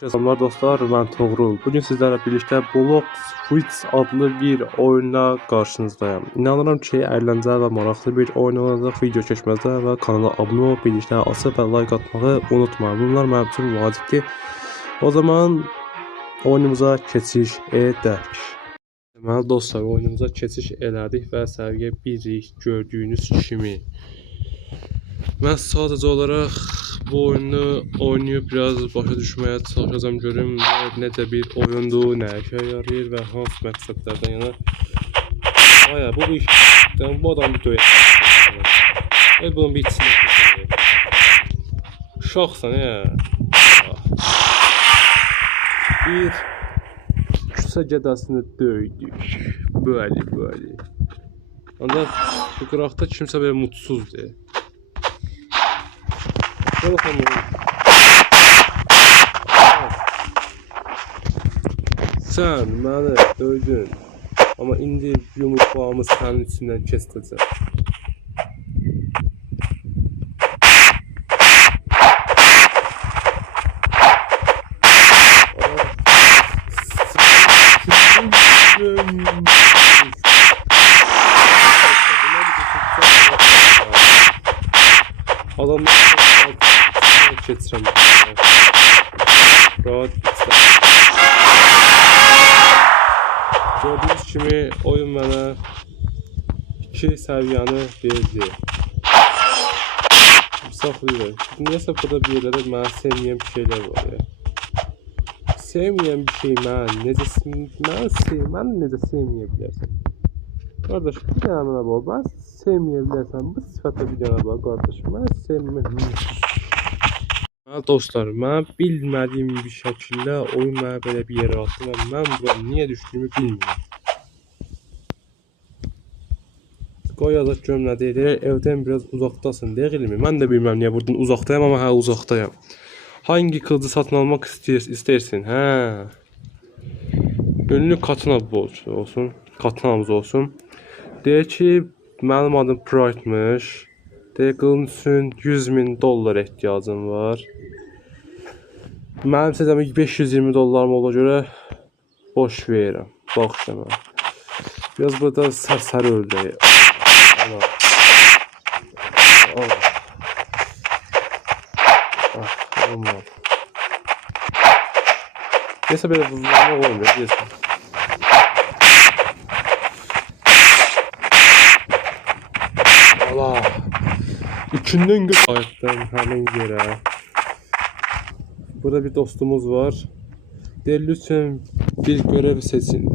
Selamlar dostlar, ben Toğrul. Bugün sizlerle birlikte Blox Fruits adlı bir oyunla karşınızdayım. İnanırım ki eğlenceli ve maraqlı bir oyun olacaq. Video keçməzdə və kanala abone olub birlikte asıb və like atmağı unutmayın. Bunlar mənim üçün vacibdir. O zaman oyunumuza keçiş edək. Deməli dostlar, oyunumuza keçiş elədik və səviyyə 1-lik gördüyünüz kimi. Ben sadece olarak bu oyunu oynayıp biraz başa düşmeye çalışacağım, görüm necə bir oyundur, nə işə yarayır və hansı məqsədlərdən yana. Aya bu iş, bu adam bir döyək. Ay bunun bir içine keçir. Uşaqsan ya. Bir küsə gədəsini döydük. Böyle. Ancaq bu qıraqda kimsə belə mutsuzdur. Sen beni döydün ama indi yumurtağımı senin içinden kestireceğim. Adamlar keçirəm. Rahat bitsin. Gördüğünüz kimi oyun mənə 2 səviyyəni verdi. Saxlayırıq. Neyse burada bir yerlərdə mənə sevməyən bir şeylər var ya. Sevməyən bir şey mən necə sevməyə bilərsən? Qardaş, bir dənə mənə bax, mən sevməyə bilərsən, bu sifətə bir dənə bax, qardaş, mən sevməyəm. Dostlar, mən bilmədiyim bir şəkildə oyun mənə belə bir yerə atdı və mən bura niyə düşdüyümü bilmirəm. Qoy yazaq görüm nə deyir, evdən biraz uzaqdasın deyilmi? Mən də bilmirəm niyə buradan uzaqdayım, amma hə uzaqdayım. Hangi kılıcı satın almaq istəyirsin? Hə. Ünlü katanamız olsun. Deyir ki, mənim adım Pride-mış. Deyir, qılın üçün $100.000 ehtiyacım var. Mənim sizə $520 ola görə boş verirəm. Bax mən. Biraz burada sərsəri öldürək. Olmaz. Neyse belə vurmaq olmuyor. Neyse. Allah. İçinden ayetten hemen yere. Burada bir dostumuz var. Deyir, lütfen bir görev seçin.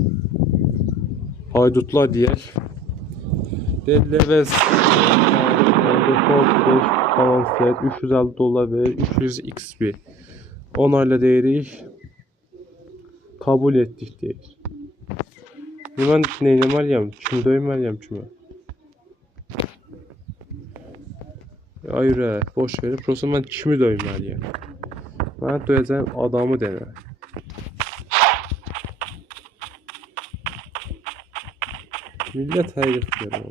Haydutlar deyək. Deyir, level balansiyet $350 verir, 300 XP. Onayla deyirik. Kabul etdik deyir. Mən neyləməliyəm? Kim döyməliyəm kimə? Hayır, boş verir. Prosta mən kimi döyməliyəm? Mən döyəcəyim adamı denə. Millət həqiq verir o.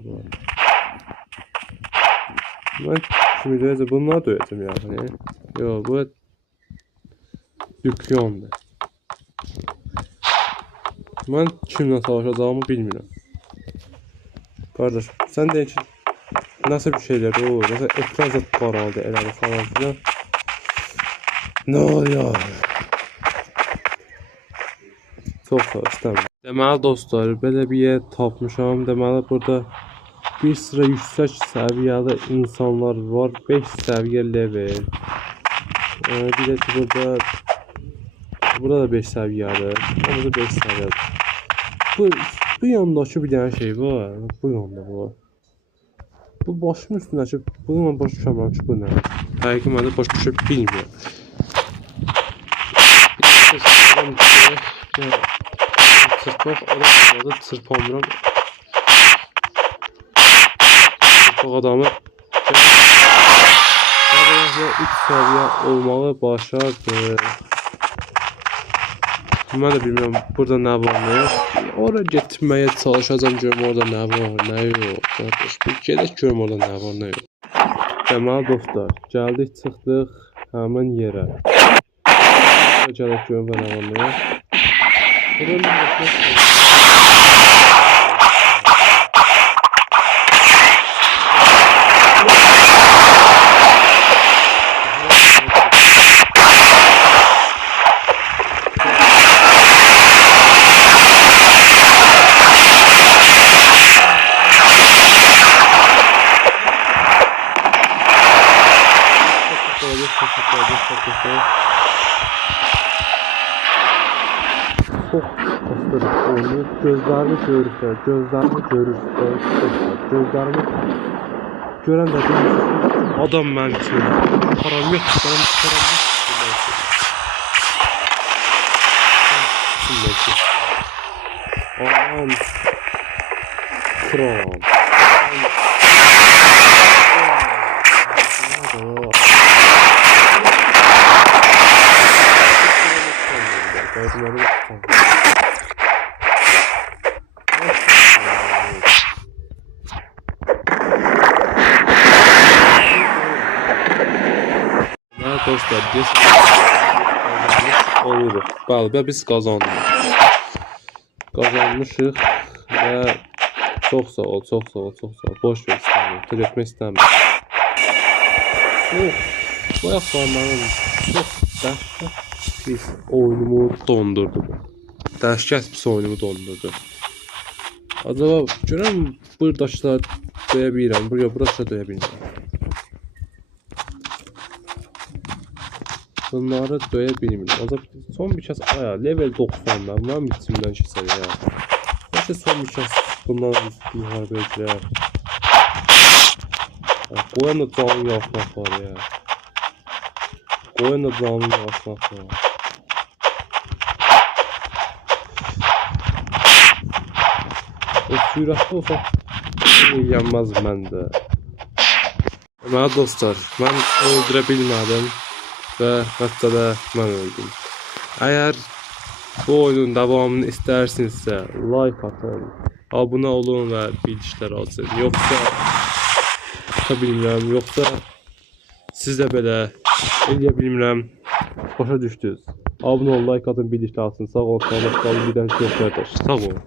Mən kimi döyəcəm? Bunları döyəcəm yani. Yox, bu dükkiyondur. Mən kimlə savaşacağımı bilmirəm. Qardaş, sən deyək ki, nasıl bir şeyler o, mesela ekran zat qaraldı elədi falan filan. Ne oluyor? Çok sağ istəmirəm. Deməli dostlar, belə bir yer tapmışam. Deməli burada bir sıra yüksək səviyyəli insanlar var. 5 səviyyə level. Bir də ki burada da 5 səviyyəli. Orada 5 səviyyəli. Bu yandakı bir dənə şey var. Bu yanda var. Bu başımın üstüne açıp bunu mən başa düşəmirəm ki, bu nə? Həqiqi mən də başa düşə bilmirəm. Çırpmaq adamı çırpamıram. Çırpaq adamı. Arkadaşlar 3 səviyyə olmalı başardı. Mən də bilmirəm burada nə var, nə yox. Oraya getməyə çalışacağım, görüm orada nə var, nə yox. Qardaş, bir gedək görüm orada nə var, nə yox. Deməli dostlar, gəldik, çıxdıq həmin yerə. Gələk görüm qanalımı. Çok bastırıp oynuyor. Gözlerini görürse, gözlerini gören de adam ben için. Param yok, param yok. Aman. Kral. Dostlar, oluruq. Bəli, biz qazanmışıq və çox sağ ol. Boş ver, istəmirəm. Tələtmək istəmirəm. Bu ayaqlarımın çox dəhşət pis oyunumu dondurdu. Dəhşət pis oyunumu dondurdu. Acaba görəm buradakılar döyə bilirəm, buradakılar döyə bilmirəm. Bunları döyə bilmirəm. Acaba son bir kəs level 90'dan mən bitimdən keçər ya. Bəlkə son bir kəs bundan müharibə edilər. Qoyan da canlı yaxmaq var ya. O sürətli olsa yenməz məndə. Deməli dostlar, mən öldürə bilmədim və hətta mən öldüm. Əgər bu oyunun davamını istərsinizsə like atın, abunə olun və bildirişlər açın. Yoxsa siz də belə eləyə bilmirəm. Başa düşdünüz. Abunə olun, like atın, bildirişlər açın. Sağ olun, bir dənə çox qardaş. Sağ olun.